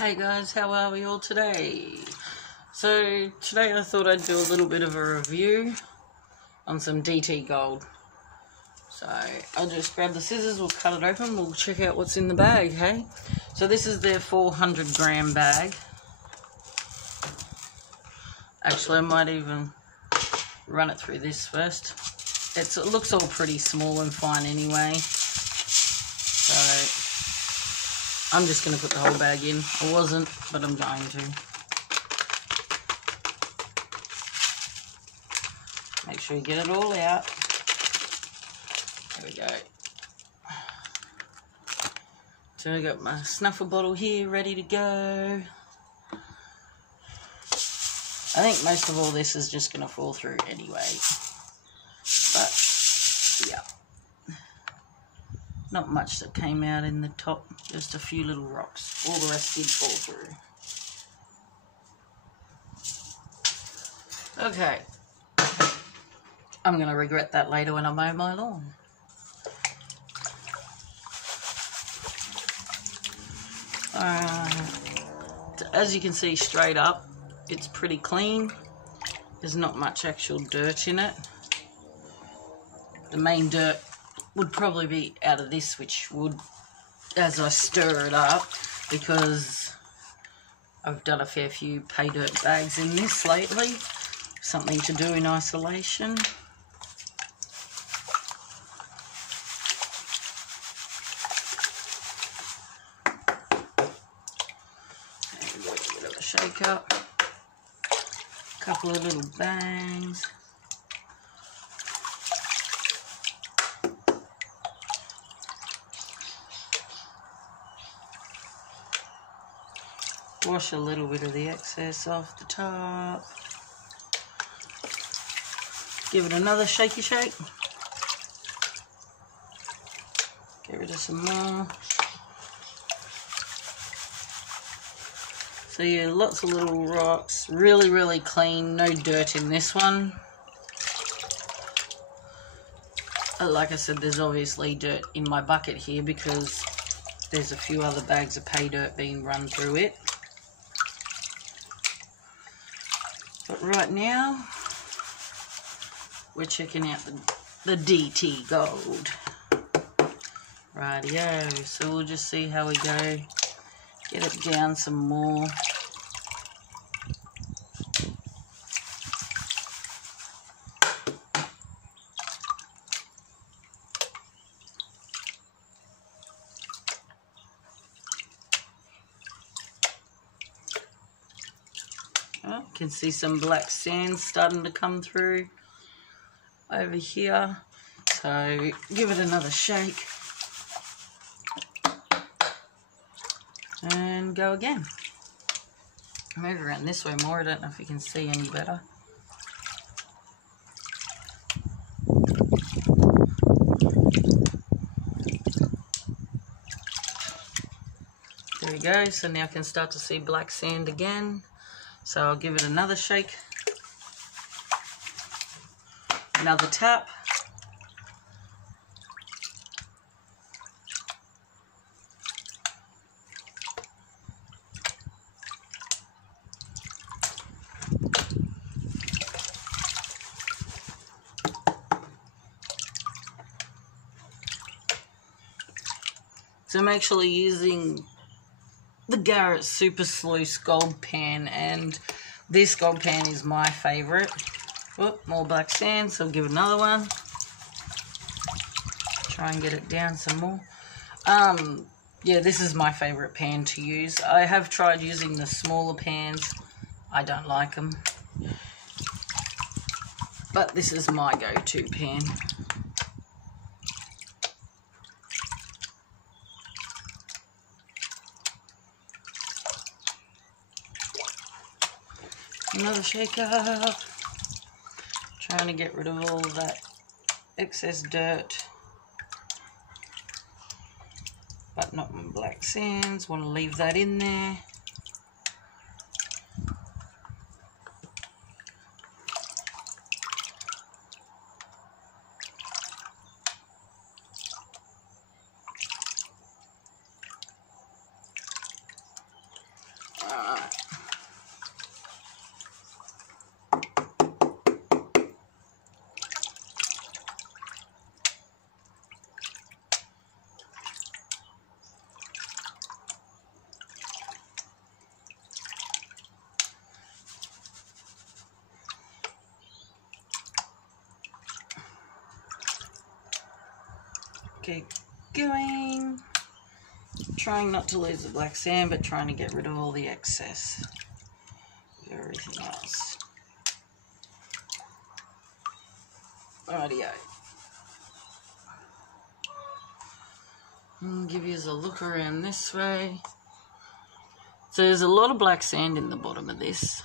Hey guys, how are we all today? So today I thought I'd do a little bit of a review on some DT gold. So I'll just grab the scissors, we'll cut it open, we'll check out what's in the bag, hey? So this is their 400 gram bag. Actually, I might even run it through this first. It looks all pretty small and fine anyway. So I'm just going to put the whole bag in. I wasn't, but I'm going to. Make sure you get it all out. There we go. So I got my snuffer bottle here ready to go. I think most of all this is just going to fall through anyway. But, yeah. Not much that came out in the top, just a few little rocks. All the rest did fall through. Okay. I'm going to regret that later when I mow my lawn. As you can see straight up, it's pretty clean. There's not much actual dirt in it. The main dirt would probably be out of this switchwood as I stir it up, because I've done a fair few pay dirt bags in this lately. Something to do in isolation. And a bit of a shake up. A couple of little bangs. Wash a little bit of the excess off the top. Give it another shaky shake. Get rid of some more. So yeah, lots of little rocks. Really, really clean. No dirt in this one. Like I said, there's obviously dirt in my bucket here because there's a few other bags of pay dirt being run through it. But right now, we're checking out the DT gold. Rightio, so we'll just see how we go. Get it down some more. Oh, can see some black sand starting to come through over here. So give it another shake. And go again. Move around this way more. I don't know if you can see any better. There we go. So now I can start to see black sand again. So I'll give it another shake. Another tap. So I'm actually using the Garrett Super Sluice gold pan, and this gold pan is my favourite. Whoop, more black sand, so I'll give it another one. Try and get it down some more. Yeah, this is my favourite pan to use. I have tried using the smaller pans. I don't like them. But this is my go-to pan. Another shake up. Trying to get rid of all that excess dirt. But not my black sands. Want to leave that in there. keep going. Trying not to lose the black sand, but trying to get rid of all the excess of everything else. Rightio. And give you a look around this way. So there's a lot of black sand in the bottom of this.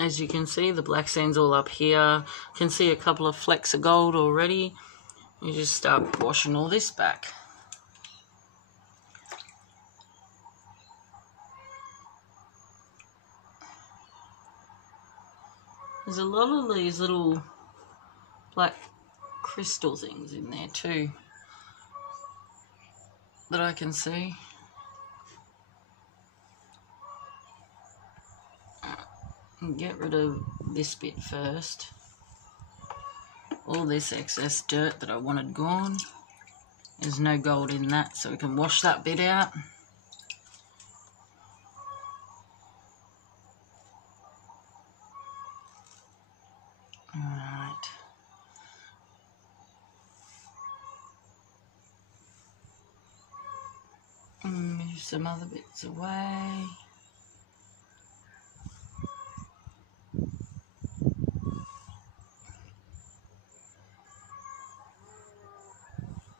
As you can see, the black sand's all up here. You can see a couple of flecks of gold already. You just start washing all this back. There's a lot of these little black crystal things in there too that I can see. Get rid of this bit first. All this excess dirt that I wanted gone. There's no gold in that, so we can wash that bit out. Alright. Move some other bits away.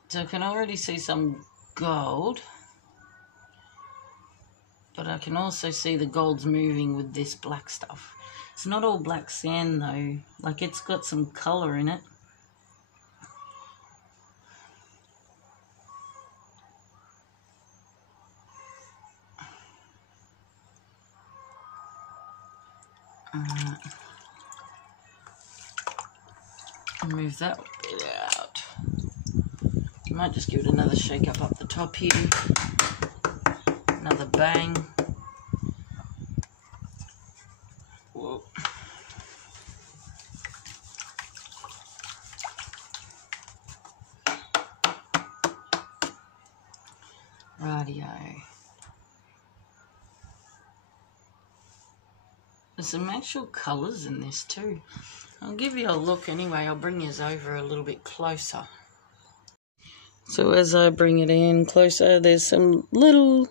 So I can already see some gold, but I can also see the gold's moving with this black stuff. It's not all black sand though, like it's got some colour in it. Move that bit out. Might just give it another shake up the top here. Another bang. Whoa. Rightio. There's some actual colours in this too. I'll give you a look anyway. I'll bring yours over a little bit closer. So as I bring it in closer, there's some little,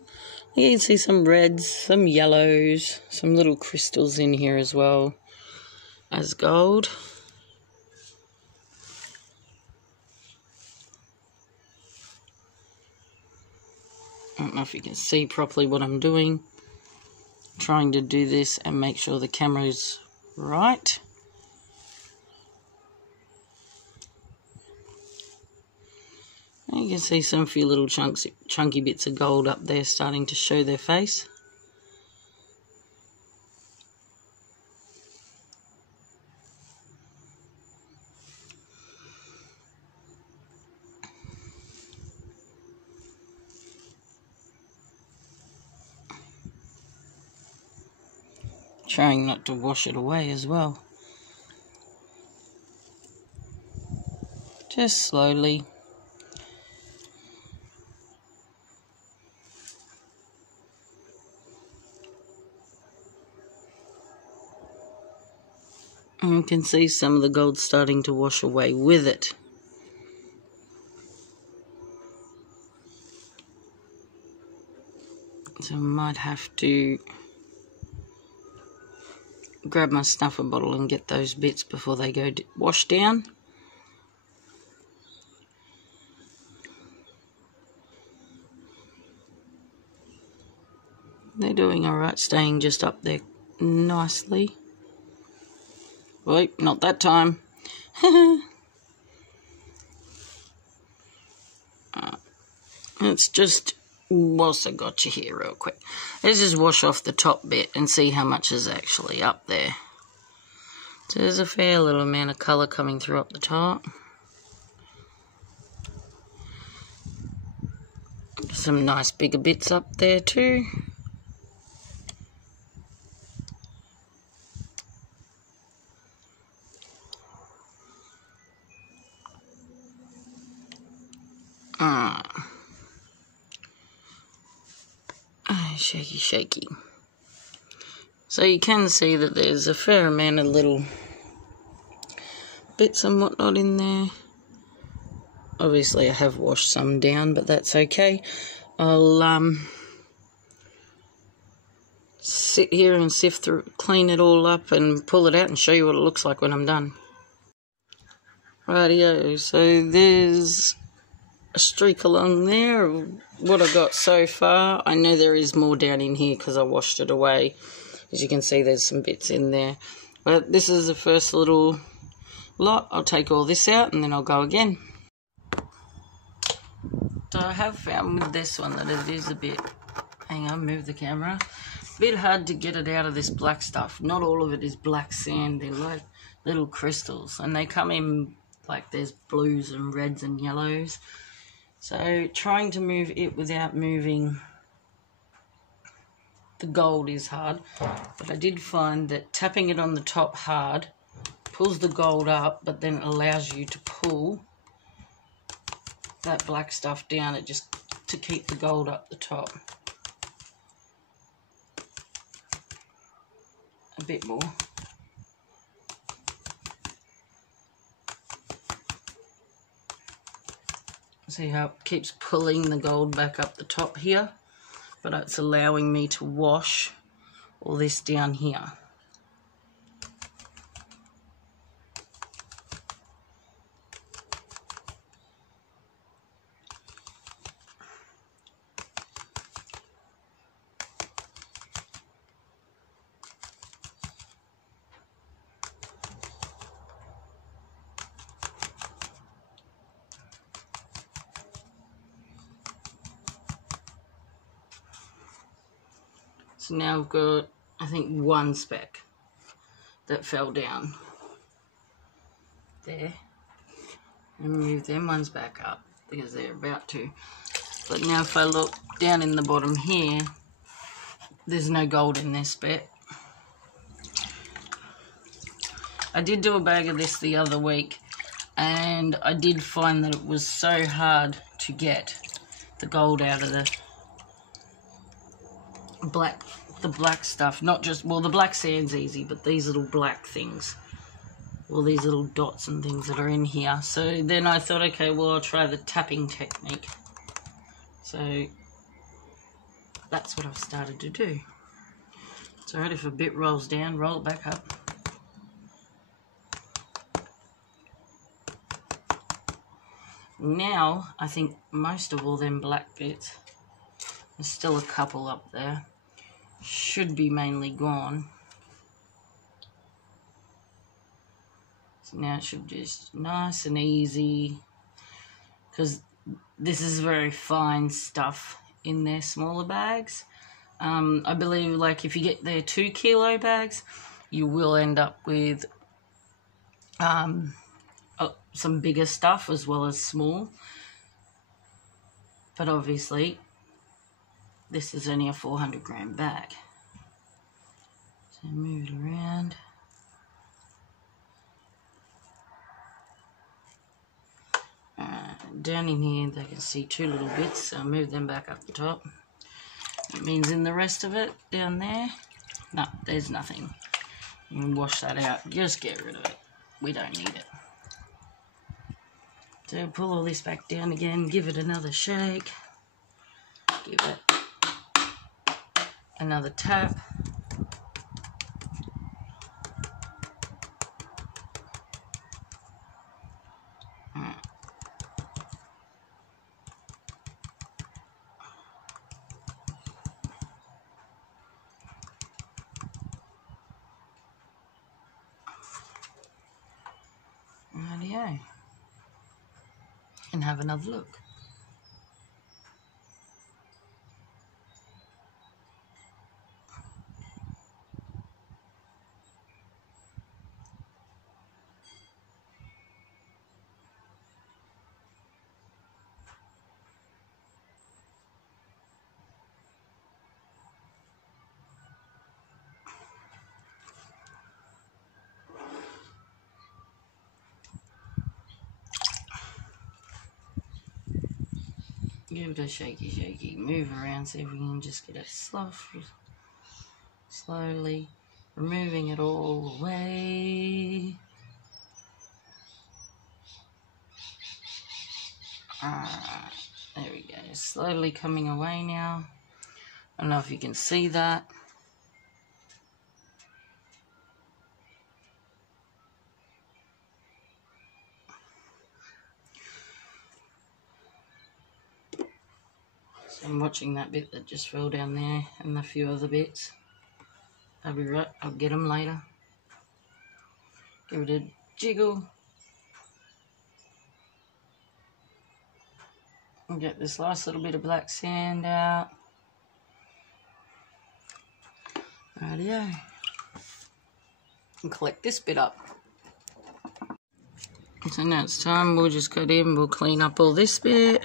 you can see some reds, some yellows, some little crystals in here as well as gold. I don't know if you can see properly what I'm doing. I'm trying to do this and make sure the camera's right. You can see some few little chunky bits of gold up there starting to show their face. Trying not to wash it away as well. Just slowly. And you can see some of the gold starting to wash away with it. So I might have to grab my snuffer bottle and get those bits before they go wash down. They're doing alright, staying just up there nicely. Wait, not that time. Let's just, whilst I got you here real quick, let's just wash off the top bit and see how much is actually up there. So there's a fair little amount of colour coming through up the top. Some nice bigger bits up there too. Shaky, shaky. So you can see that there's a fair amount of little bits and whatnot in there. Obviously I have washed some down, but that's okay. I'll sit here and sift through, clean it all up and pull it out and show you what it looks like when I'm done. Rightio, so there's a streak along there of what I got so far. I know there is more down in here because I washed it away. As you can see, there's some bits in there. But this is the first little lot. I'll take all this out and then I'll go again. So I have found with this one that it is a bit, hang on, move the camera, a bit hard to get it out of this black stuff. Not all of it is black sand, they're like little crystals, and they come in like there's blues and reds and yellows. So trying to move it without moving the gold is hard, but I did find that tapping it on the top hard pulls the gold up, but then it allows you to pull that black stuff down, it just to keep the gold up the top. A bit more. See how it keeps pulling the gold back up the top here, but it's allowing me to wash all this down here. So now I've got, I think, one speck that fell down there, and move them ones back up because they're about to. But now if I look down in the bottom here, there's no gold in this bit. I did do a bag of this the other week, and I did find that it was so hard to get the gold out of the black stuff. Not just, well, the black sand's easy, but these little black things, all these little dots and things that are in here. So then I thought, okay, well, I'll try the tapping technique. So that's what I've started to do. It's alright if a bit rolls down, roll it back up. Now I think most of all them black bits, there's still a couple up there, should be mainly gone. So now it should just nice and easy, because this is very fine stuff in their smaller bags. I believe, like, if you get their 2 kilo bags, you will end up with some bigger stuff as well as small. But obviously this is only a 400 gram bag. So move it around. Down in here they can see 2 little bits, so I'll move them back up the top. That means in the rest of it down there, no, there's nothing. You can wash that out, just get rid of it. We don't need it. So pull all this back down again, give it another shake, give it another tap. Rightio. And have another look. Give it a shaky, move around, see if we can just get it slowly, removing it all away. There we go. Slowly coming away now. I don't know if you can see that. So I'm watching that bit that just fell down there and a few other bits. I'll be right. I'll get them later. Give it a jiggle. And get this last little bit of black sand out. Rightio. And collect this bit up. So now it's time, we'll just go in, we'll clean up all this bit.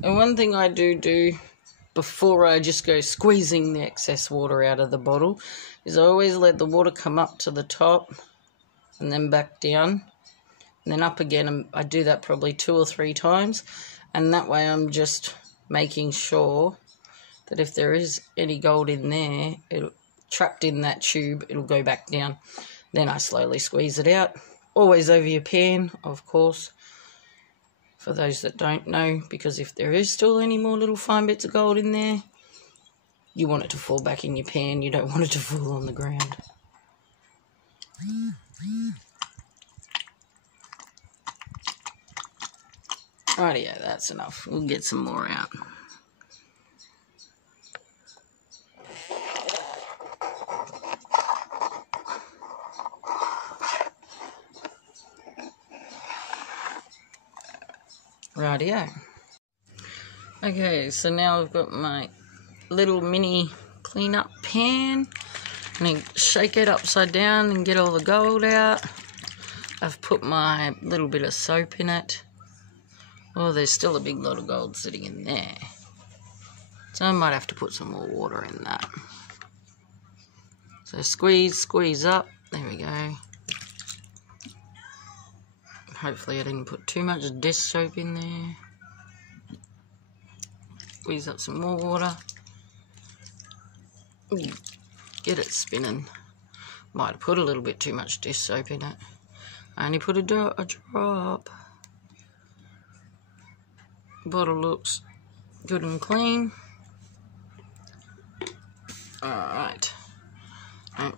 And one thing I do before I just go squeezing the excess water out of the bottle is I always let the water come up to the top and then back down and then up again. And I do that probably 2 or 3 times, and that way I'm just making sure that if there is any gold in there, trapped in that tube, it'll go back down. Then I slowly squeeze it out, always over your pan, of course, for those that don't know, because if there is still any more little fine bits of gold in there, you want it to fall back in your pan. You don't want it to fall on the ground. Rightio, that's enough. We'll get some more out. Rightio. Okay, so now I've got my little mini clean-up pan. I'm going to shake it upside down and get all the gold out. I've put my little bit of soap in it. Oh, there's still a big lot of gold sitting in there. So I might have to put some more water in that. So squeeze up. There we go. Hopefully I didn't put too much dish soap in there. Squeeze up some more water. Ooh, get it spinning. Might have put a little bit too much dish soap in it. I only put a drop. Bottle looks good and clean. Alright.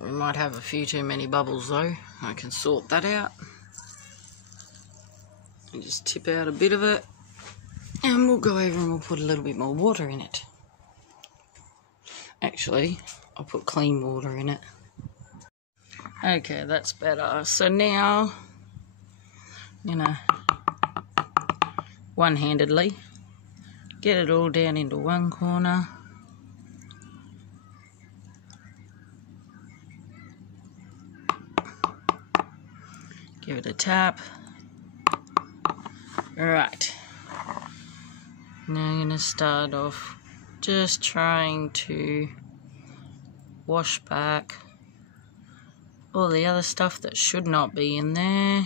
We might have a few too many bubbles though. I can sort that out. And just tip out a bit of it, and we'll go over and we'll put a little bit more water in it. Actually, I'll put clean water in it. Okay, that's better. So now, one-handedly, get it all down into one corner. Give it a tap. Right, now I'm going to start off just trying to wash back all the other stuff that should not be in there.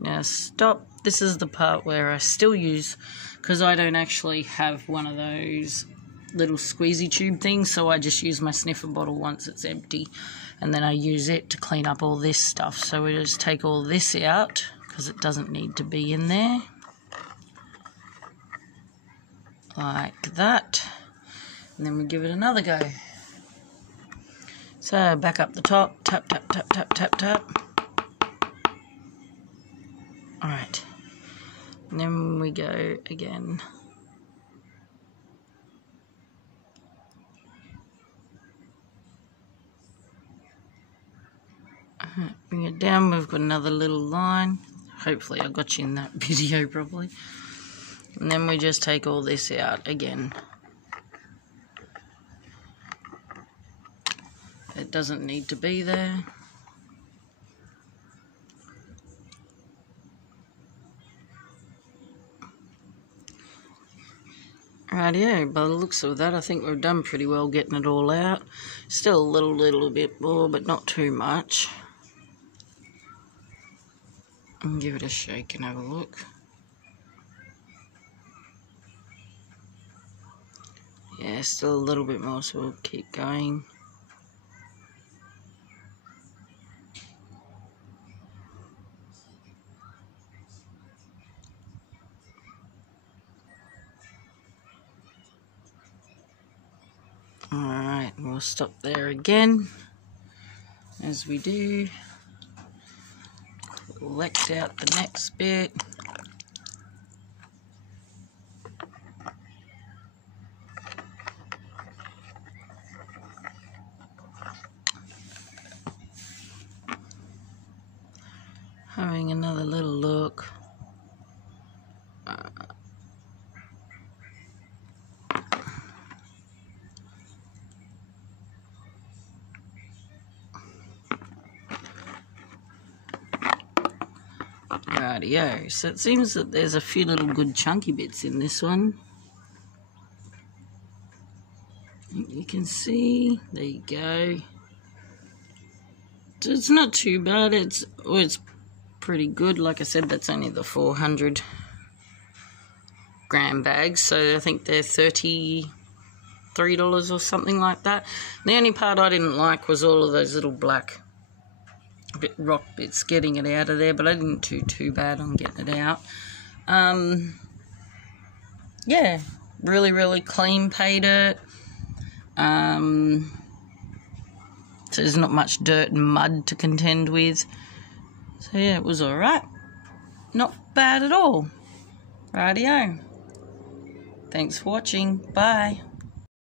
Now stop. This is the part where I still use, because I don't actually have one of those little squeezy tube things, so I just use my sniffer bottle once it's empty, and then I use it to clean up all this stuff. So we just take all this out because it doesn't need to be in there, like that, and then we give it another go. So back up the top, tap, tap, tap, tap, tap, tap. Alright, and then we go again. Bring it down, we've got another little line. Hopefully I got you in that video properly. And then we just take all this out again. It doesn't need to be there. Rightio, by the looks of that, I think we've done pretty well getting it all out. Still a little bit more, but not too much. And give it a shake and have a look. still a little bit more, so we'll keep going. Alright, we'll stop there again. As we do, collect out the next bit. Having another little look. Rightio, so it seems that there's a few little good chunky bits in this one. You can see, there you go. It's not too bad, it's pretty good. Like I said, that's only the 400 gram bags, so I think they're $33 or something like that. The only part I didn't like was all of those little black rock bits, getting it out of there, but I didn't do too bad on getting it out. Yeah, really clean pay dirt. So there's not much dirt and mud to contend with. So yeah, it was alright. Not bad at all. Rightio. Thanks for watching. Bye.